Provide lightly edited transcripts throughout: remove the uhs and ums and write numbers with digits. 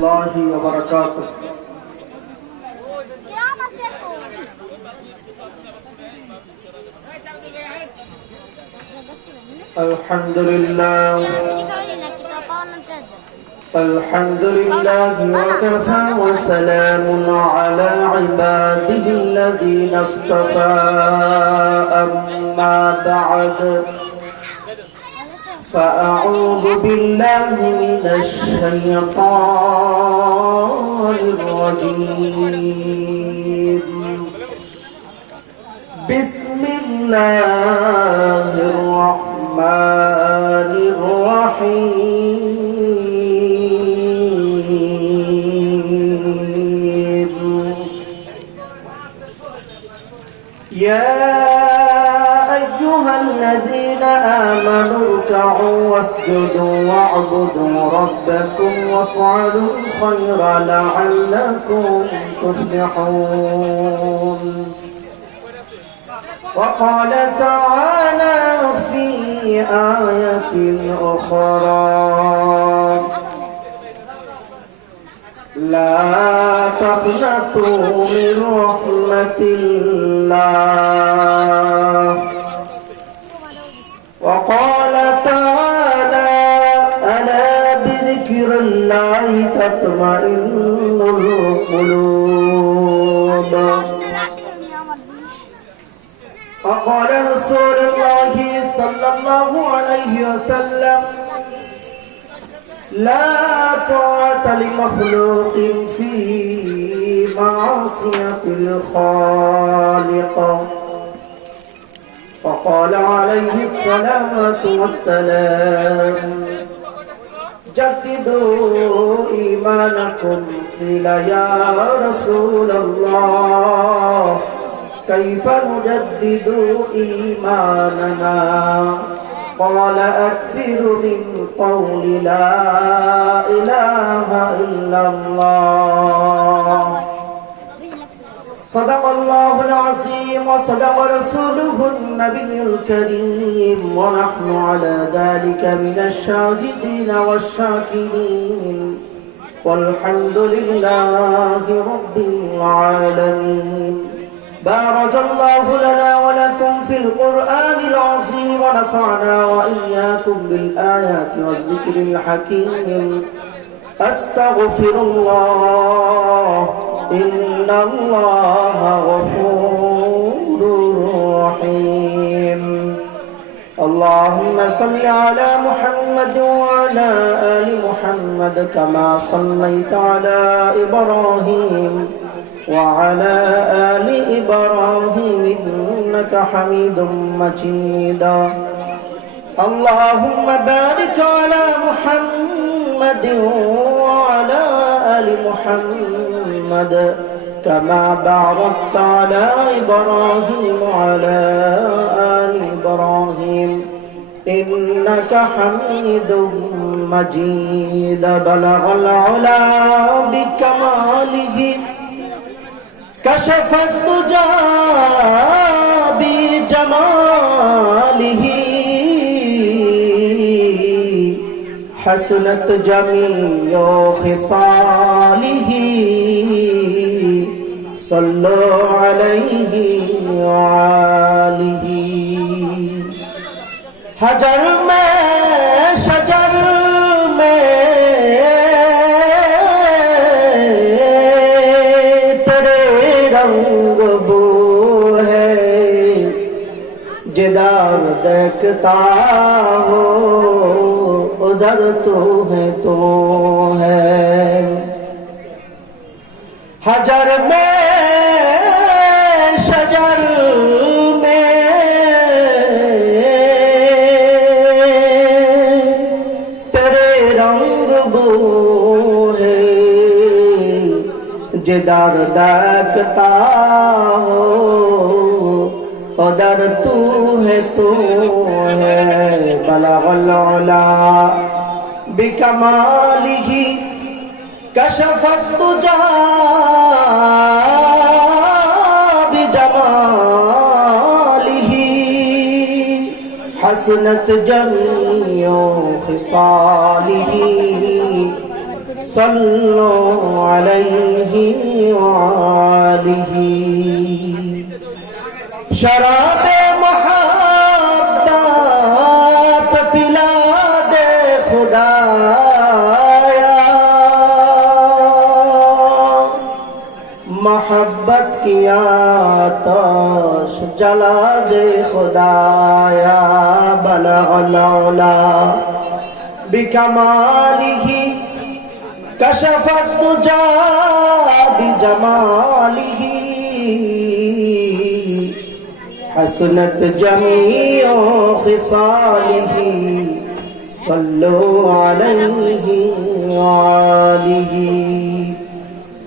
الله وبركاته. الحمد لله وكفى وسلام على عباده الذين اصطفى. أما بعد فأعوذ بالله من الشيطان الرجيم. بسم الله الرحمن الرحيم. يا أيها الذين آمنوا اركعوا واسجدوا واعبدوا ربكم وافعلوا الخير لعلكم تفلحون. وقال تعالى في آية أخرى: لا تقنطوا من رحمة الله. وقال تعالى: ألا بذكر الله تطمئن القلوب. وقال رسول الله صلى الله عليه وسلم: لا طاعة لمخلوق في معصية الخالق. وقال عليه الصلاة والسلام: جددوا إيمانكم. قيل: يا رسول الله كيف نجدد إيماننا؟ قال: أكثر من قول لا إله إلا الله. صدق الله العظيم وصدق رسوله النبي الكريم، ونحن على ذلك من الشاهدين والشاكرين، والحمد لله رب العالمين. بارك الله لنا ولكم في القرآن العظيم، ونفعنا وإياكم بالآيات والذكر الحكيم. أستغفر الله، إن الله غفور رحيم. اللهم صل على محمد وعلى آل محمد كما صليت على إبراهيم وعلى آل إبراهيم إنك حميد مجيد. اللهم بارك على محمد وعلى آل محمد كما باركت على إبراهيم وعلى آل إبراهيم إنك حميد مجيد. بلغ العلا بكماله، كشف الدجى بجماله، حسنت جميع خصاله. صلوا عليه وآله. हजर में शजर में तेरे रंग बो है, जिधर देखता हो उधर तो है। हजर में शजर जिधर देखता हो उधर तू है। बलगल उला बिकमालिही, कशफत तुजा बिजमालिही, हसनत जमीओ खिसालिही। صلوا عليه وآله शराब मोहब्बत पिला दे खुदाया मोहब्बत की आतश जला दे खुदाया बलगल औला बिकमालिही कशफत तुजा बिजमालिही हसनत जमीओ खिसालिही सल्लु अलैहि वालिही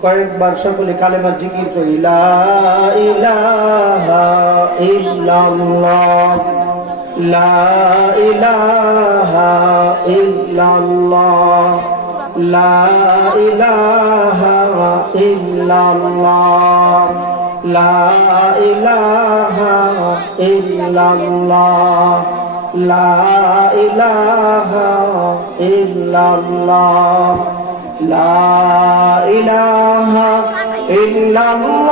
কয়েকবার সকলে কালেমার জিকির করি লা ইলাহা ইল্লাল্লাহ লা ইলাহা ইল্লাল্লাহ লা ইলাহা ইল্লাল্লাহ লা ইলাহা ইল্লাল্লাহ লা ইলাহা ইল্লাল্লাহ লা ইলাহা ইল্লাল্লাহ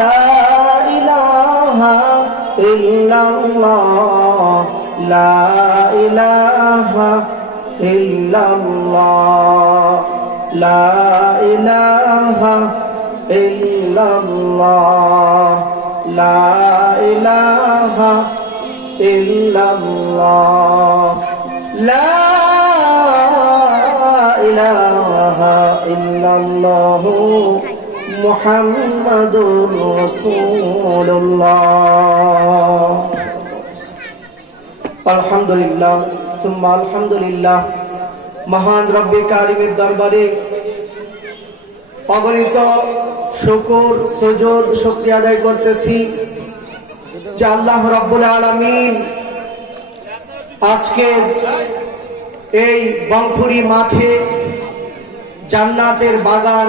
লা ইলাহা ইল্লাল্লাহ লা ইলাহা ইল্লাল্লাহ লা ইলাহা ইল্লাল্লাহ লা ইলাহা ইল্লাল্লাহ লা ইলাহা ইল্লাল্লাহ মুহাম্মাদুর রাসূলুল্লাহ আলহামদুলিল্লাহ সুম্মা আলহামদুলিল্লাহ মহান রব্বে কারিমের দরবারে অগণিত শুকর সুজুদ শুকরিয়া আদায় করতেছি যে আল্লাহ রাব্বুল আলামিন আজকে এই বংখুরি মাঠে জান্নাতের বাগান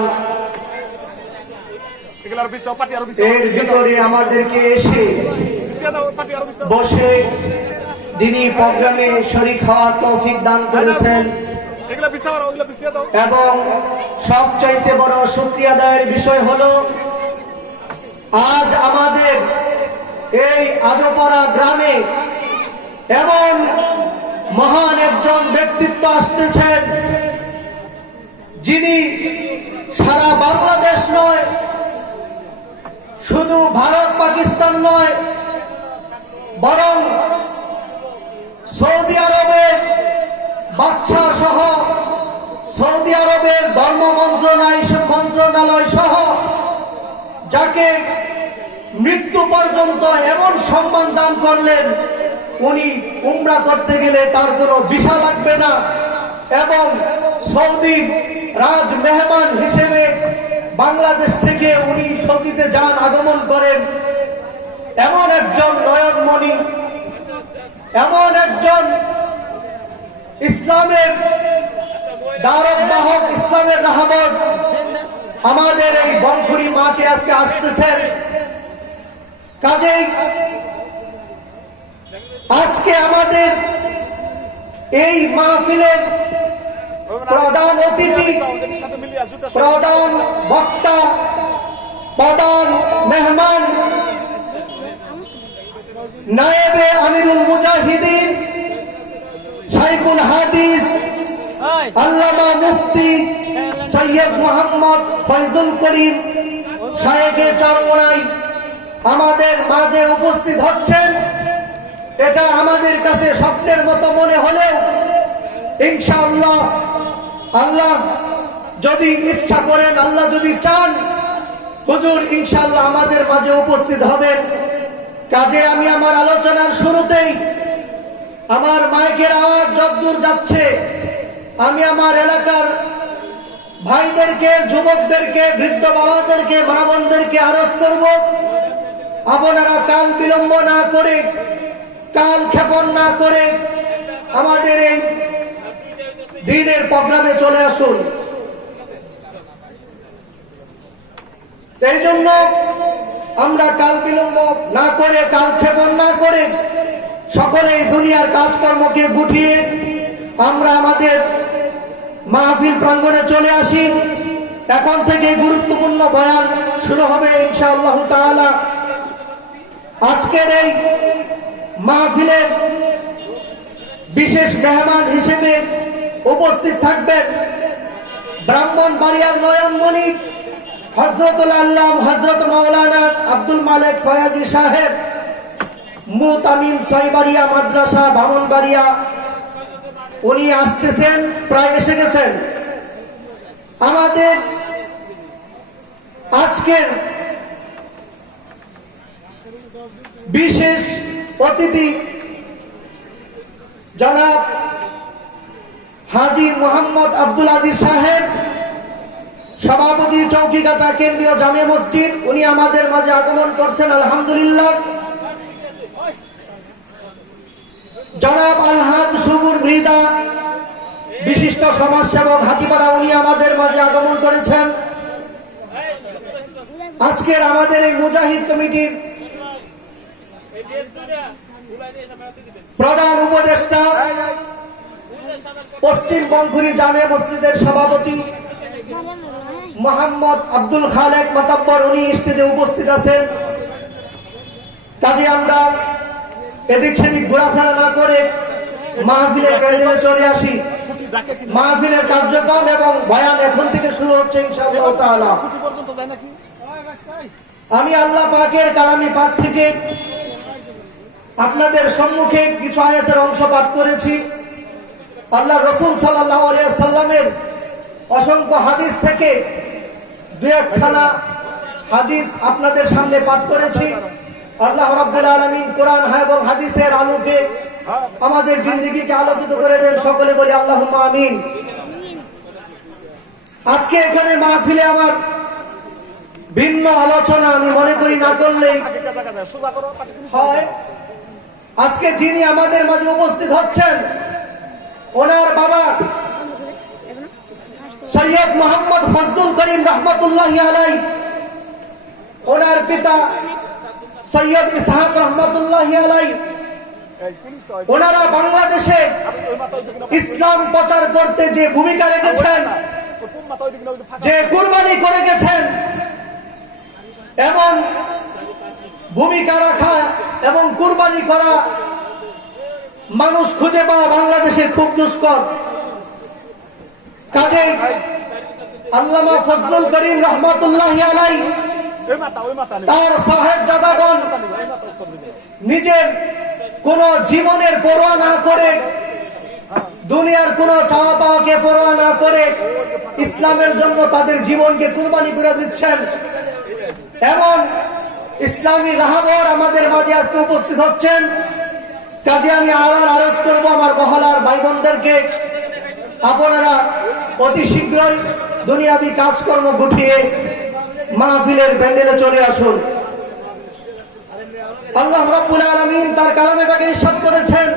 এর ভিতরে আমাদেরকে এসে বসে দিনী প্রোগ্রামে শরীক হওয়ার তৌফিক দান করেছেন এবং সবচাইতে বড় শুকরিয়া আদায়ের বিষয় হলো আজ আমাদের এই আজপাড়া গ্রামে এমন মহান একজন ব্যক্তিত্ব আসতেছেন যিনি সারা বাংলাদেশ নয়, শুধু ভারত পাকিস্তান নয়, বরং সৌদি আরবের বাদশা সহ সৌদি আরবের ধর্ম মন্ত্রণালয় সহ যাকে মৃত্যু পর্যন্ত এমন সম্মান দান করলেন, উনি উমরা করতে গেলে তার কোনো ভিসা লাগবে না এবং সৌদি রাজ মেহমান হিসেবে বাংলাদেশ থেকে উনি সৌদিতে যান, আগমন করেন। এমন একজন নয়নমণি, এমন একজন ইসলামের দ্বারক বাহক, ইসলামের রাহবর আমাদের এই বংখুরি মাঠে আজকে আসতেছেন। কাজেই আজকে আমাদের এই মাহফিলের প্রধান অতিথি, প্রধান বক্তা, প্রধান মেহমান নায়েবে আমিরুল মুজাহিদিন শাইখুল হাদিস আল্লামা মুফতি সৈয়দ মোহাম্মদ ফয়জুল করিম শায়েখে চরমোনাই আমাদের মাঝে উপস্থিত হচ্ছেন। এটা আমাদের কাছে স্বপ্নের মতো মনে হলেও ইনশাআল্লাহ আল্লাহ যদি ইচ্ছা করেন, আল্লাহ যদি চান, হুজুর ইনশাআল্লাহ আমাদের মাঝে উপস্থিত হবেন। কাজে আমি আমার আলোচনার শুরুতেই আমার মাইকের আওয়াজ যতদূর যাচ্ছে, আমি আমার এলাকার ভাইদেরকে, যুবকদেরকে, বৃদ্ধ বাবাদেরকে, মা বোনদেরকে আরজ করব, আপনারা কাল বিলম্ব না করে, কাল ক্ষেপণ না করে আমাদের এই দিনের প্রোগ্রামে চলে আসুন। এই জন্য আমরা কাল বিলম্ব না করে, কাল ক্ষেপণ না করে সকলে দুনিয়ার কাজকর্মকে গুটিয়ে আমরা আমাদের মাহফিল প্রাঙ্গণে চলে আসি। এখন থেকে গুরুত্বপূর্ণ বয়ান শুরু হবে ইনশাআল্লাহ তাআলা। আজকের এই মাহফিলের বিশেষ মেহমান হিসেবে উপস্থিত থাকবেন ব্রাহ্মণবাড়িয়ার নয়নমণি হযরতুল আল্লাম হযরত মাওলানা আব্দুল মালেক ফয়াজি সাহেব, মুতামিম ছয়বাড়িয়া মাদ্রাসা ব্রাহ্মণবাড়িয়া। উনি আসতেছেন, প্রায় এসে গেছেন। আমাদের আজকের বিশেষ অতিথি জনাব হাজী মোহাম্মদ আব্দুল আজিজ সাহেব, সভাপতি চৌকিঘাটা কেন্দ্রীয় জামে মসজিদ। উনি আমাদের মাঝে আগমন করছেন, আলহামদুলিল্লাহ। জনাব আলহাজ সুবুর মৃদা, বিশিষ্ট সমাজসেবক হাতিপাড়া, উনি আমাদের মাঝে আগমন করেছেন। আজকের আমাদের এই মুজাহিদ কমিটির প্রধান উপদেষ্টা, পশ্চিম বনখুরি জামে মসজিদের সভাপতি মোহাম্মদ আব্দুল খালেক মাতাব্বর, উনি স্টেজে উপস্থিত আছেন। কাজে আমরা এদিক সেদিক ঘোরাফেরা না করে মাহফিলের প্যান্ডেলে চলে আসি। মাহফিলের কার্যক্রম এবং বয়ান এখন থেকে শুরু হচ্ছে ইনশাআল্লাহ তাআলা। আমি আল্লাহ পাকের কালামি পাক থেকে আপনাদের সম্মুখে কিছু আয়াতের অংশ পাঠ করেছি। আল্লাহ রাসূল সাল্লাল্লাহু আলাইহি ওয়াসাল্লামের অসংখ্য হাদিস থেকে দুই একখানা হাদিস আপনাদের সামনে পাঠ করেছি। আল্লাহ রাব্বুল আলামিন কোরআন এবং হাদিসের আলোকে আমাদের জিন্দেগিকে আলোকিত করে দেন। সকলে বলি আল্লাহুম্মা আমিন। আজকে এখানে মাহফিলে আমার ভিন্ন আলোচনা আমি মনে করি না করলেই হয়। আজকে যিনি আমাদের মাঝে উপস্থিত হচ্ছেন, ওনার বাবা সৈয়দ মোহাম্মদ ফজলুল করিম রহমতুল্লাহি আলাইহি, ওনার পিতা সৈয়দ ইসহাক রহমতুল্লাহি আলাইহি। ওনারা বাংলাদেশে ইসলাম প্রচার করতে যে ভূমিকা রেখেছেন, যে কুরবানি করে গেছেন, এমন ভূমিকা রাখা এবং কুরবানি করা মানুষ খুঁজে পাওয়া বাংলাদেশে খুব দুষ্কর। কাজে আল্লামা ফজলুল করিম রহমতুল্লাহি আলাইহি তার সাহেবজাদাগণ নিজের কোন জীবনের পরোয়া না করে, দুনিয়ার কোন চাওয়া পাওয়াকে পরোয়া না করে ইসলামের জন্য তাদের জীবনকে কুরবানি করে দিচ্ছেন। এমন ইসলামী রাহবর আমাদের মাঝে আজকে উপস্থিত হচ্ছেন। কাজে আমি আবার আরজ করবো আমার মহলার ভাই বোনদেরকে, আপনারা অতি শীঘ্রই দুনিয়াবি কাজকর্ম গুটিয়ে মাহফিলের প্যান্ডেলে চলে আসুন। আল্লাহ রাব্বুল আলামিন তার কালামে পাকে ইরশাদ করেছেন,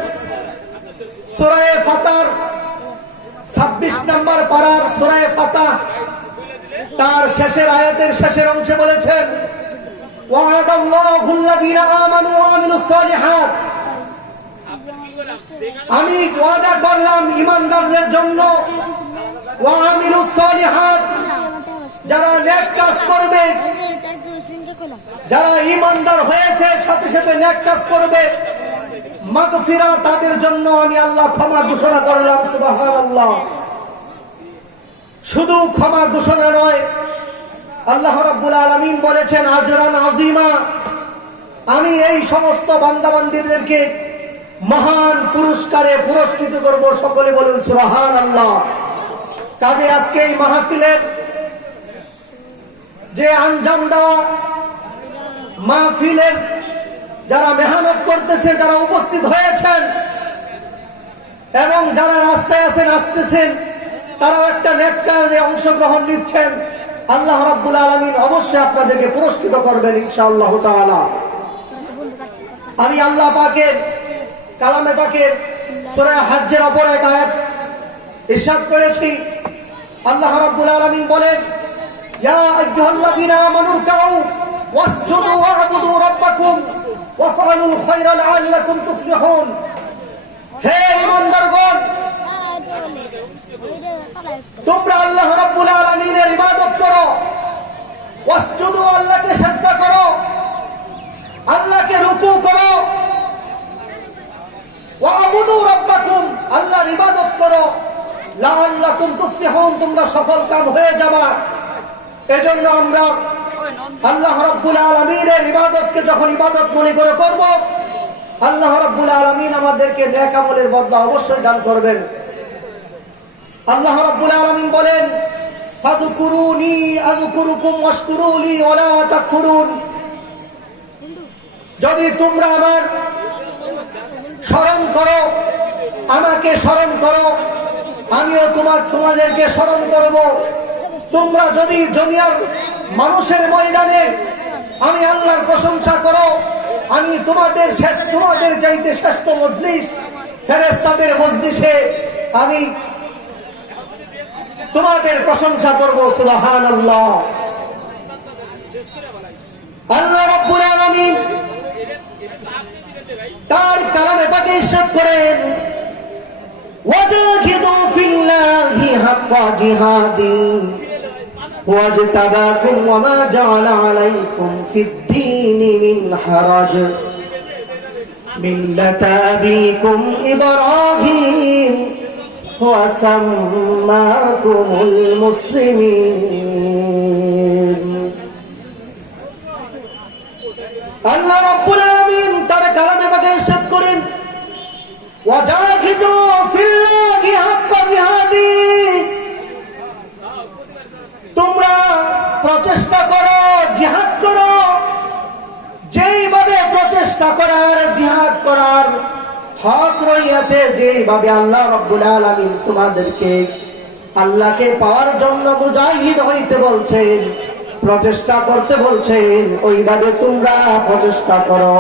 সূরা ফাতার 26 নম্বর পারার সূরা ফাতাহ তার শেষের আয়াতের শেষের অংশে বলেছেন, ওয়া'দাল্লাহুল্লাযীনা আমানু ওয়া আমিলুস সালিহাত, আমি ওয়াদা করলাম ঈমানদারদের জন্য, ওয়া আমিলুস সালিহাত, যারা নেক কাজ করবে, যারা ঈমানদার হয়েছে সাথে সাথে নেক কাজ করবে, মাগফিরাত, তাদের জন্য আমি আল্লাহ ক্ষমা ঘোষণা করলাম। সুবহানাল্লাহ। শুধু ক্ষমা ঘোষণা নয়, আল্লাহ রাব্বুল আলামিন বলেছেন আজরান আযীমা, আমি এই সমস্ত বান্দাবান্দীদেরকে মহান পুরস্কারে পুরস্কৃত করব। সকলে বলুন সুবহানাল্লাহ। কাজে আজকে এই মাহফিলের যে আঞ্জাম দেওয়া, মাহফিলের যারা মেহনত করতেছে, যারা উপস্থিত হয়েছেন এবং যারা রাস্তায় আছেন, আসতেছেন, তারাও একটা নেক কাজে অংশগ্রহণ নিচ্ছেন। আল্লাহ রাব্বুল আলামিন অবশ্যই আপনাদেরকে পুরস্কৃত করবেন ইনশাআল্লাহ তাআলা। আমি আল্লাহ পাকের কালামে পাকের সূরা হজ্জের অপর এক আয়াত ইরশাদ করেছি। আল্লাহ রাব্বুল আলামিন বলেন, ইয়া আইয়ুহাল্লাযীনা আমানু রকাউ ওয়াসজুদু ওয়া'বুদু রাব্বাকুম ওয়াফআলুল খায়রা লাআল্লাকুম তুফলিহুন। হে ঈমানদারগণ, তোমরা আল্লাহ রাব্বুল আলামিনের ইবাদত করো, ওয়াসজুদু, আল্লাহকে সিজদা করো, আল্লাহকে রুকু করো, ওয়াবুদু রাব্বাকুম, আল্লাহর ইবাদত করো, লাআল্লাকুম তুফলিহুন, তোমরা সফল কাম হয়ে যাবা। এজন্য আমরা আল্লাহ রাব্বুল আলামিনের ইবাদতকে যখন ইবাদত মনে করে করব, আল্লাহ রাব্বুল আলামিন আমাদেরকে নেক আমলের বদলা অবশ্যই দান করবেন। আল্লাহ রাব্বুল আলামিন বলেন, ফাযকুরুনি আযকুরুকুম ওয়াশকুরুলি ওয়ালা তাকফুরুন, যদি তোমরা আমার স্মরণ করো, আমাকে স্মরণ করো, আমিও তোমাদেরকে স্মরণ করব। তোমরা যদি দুনিয়ার মানুষের ময়দানে আমি আল্লাহর প্রশংসা করো, আমি তোমাদের চাইতে শ্রেষ্ঠ মজলিস ফেরেশতাদের মজলিসে আমি তোমাদের প্রশংসা করব। সুবহানাল্লাহ। আল্লাহ রাব্বুল আলামিন তার কালামে পাকে ইরশাদ করেন, ওয়াজাহিদু ফিল্লাহি হাক্কা জিহাদি ওয়াজতাবাকুম ওয়ামা জাআলা আলাইকুম ফিদ-দীনি মিন হারাজ মিল্লাতা আবিকুম ইব্রাহিম ওয়া সাম্মাকুমুল মুসলিমিন। আল্লাহ রাব্বুল আলামিন তার কালামে পাকে ইরশাদ করেন, ওয়াজাহিদু ফিল্লাহি হাক্কা জিহাদি, তোমরা প্রচেষ্টা করো, জিহাদ করো, যেইভাবে প্রচেষ্টা করার, জিহাদ করার হক রইয়াছে, যেইভাবে আল্লাহ রাব্বুল আলামিন তোমাদেরকে আল্লাহকে পাওয়ার জন্য মুজাহিদ হইতে বলছেন, প্রচেষ্টা করতে বলছেন, ওইভাবে তোমরা প্রচেষ্টা করো।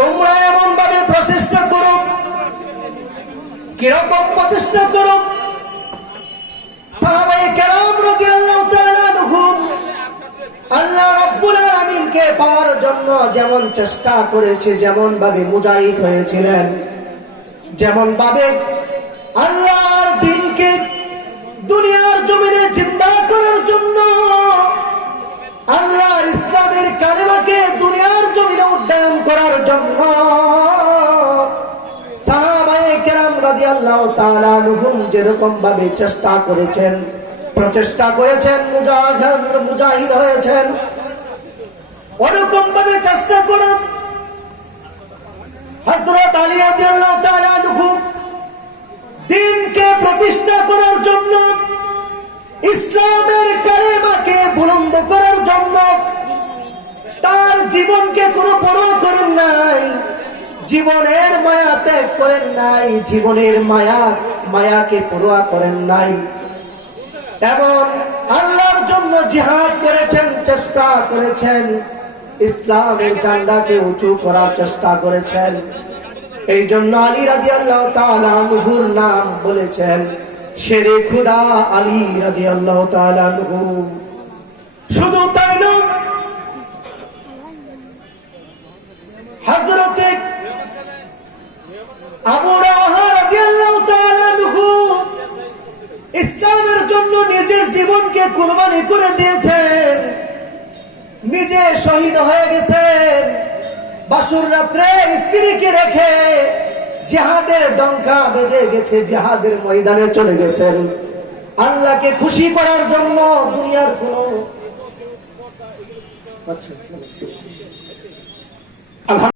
তোমরা এমন ভাবে প্রচেষ্টা করো, কিরকম প্রচেষ্টা করো? সাহাবায়ে কেরাম রাদিয়াল্লাহু তাআলা আনহুম আল্লাহ রাব্বুল আলামিনকে পাওয়ার জন্য যেমন চেষ্টা করেছে, যেমন ভাবে মুজাহিদ হয়েছিলেন, যেমন ভাবে আল্লাহর দ্বীনকে দুনিয়ার জমিনে জিন্দা করার জন্য, আল্লাহর ইসলামের কালেমাকে দুনিয়ার জমিনে উড্ডয়ন করার জন্য সাহাবায়ে কেরাম রাদিয়াল্লাহু তাআলা আনহুম যেরকম ভাবে চেষ্টা করেছেন, প্রচেষ্টা করেছেন, মুজাহিদ হয়েছেন, ওরকম ভাবে চেষ্টা করেন হযরত আলী রাদিয়াল্লাহু তাআলা আনহু দ্বীনকে প্রতিষ্ঠা করার জন্য, ইসলামের কালেমাকে বুলন্দ করার জন্য তার জীবনকে কোনো পরোয়া করেন নাই, জীবনের মায়া ত্যাগ করেন নাই, জীবনের মায়াকে পরোয়া করেন নাই, এবং আল্লাহর জন্য জিহাদ করেছেন, চেষ্টা করেছেন, ইসলামের ঝান্ডাকে উঁচু করার চেষ্টা করেছেন। এই জন্য আলী রাদিয়াল্লাহু তাআলা আনহুর নাম বলেছেন শেরে খুদা আলী রাদিয়াল্লাহু তাআলা আনহু। শুধু তাই নয়, হযরত আবু রাওয়াহা রাদিয়াল্লাহু তাআলা আনহু ইসলামের জন্য নিজের জীবনকে কুরবানি করে দিয়েছেন, নিজে শহীদ হয়ে গেছেন, বাসুর রাত্রে স্ত্রীকে রেখে জিহাদের ডঙ্কা বেজে গেছে, জিহাদের ময়দানে চলে গেছেন আল্লাহকে খুশি করার জন্য। দুনিয়ার কোনো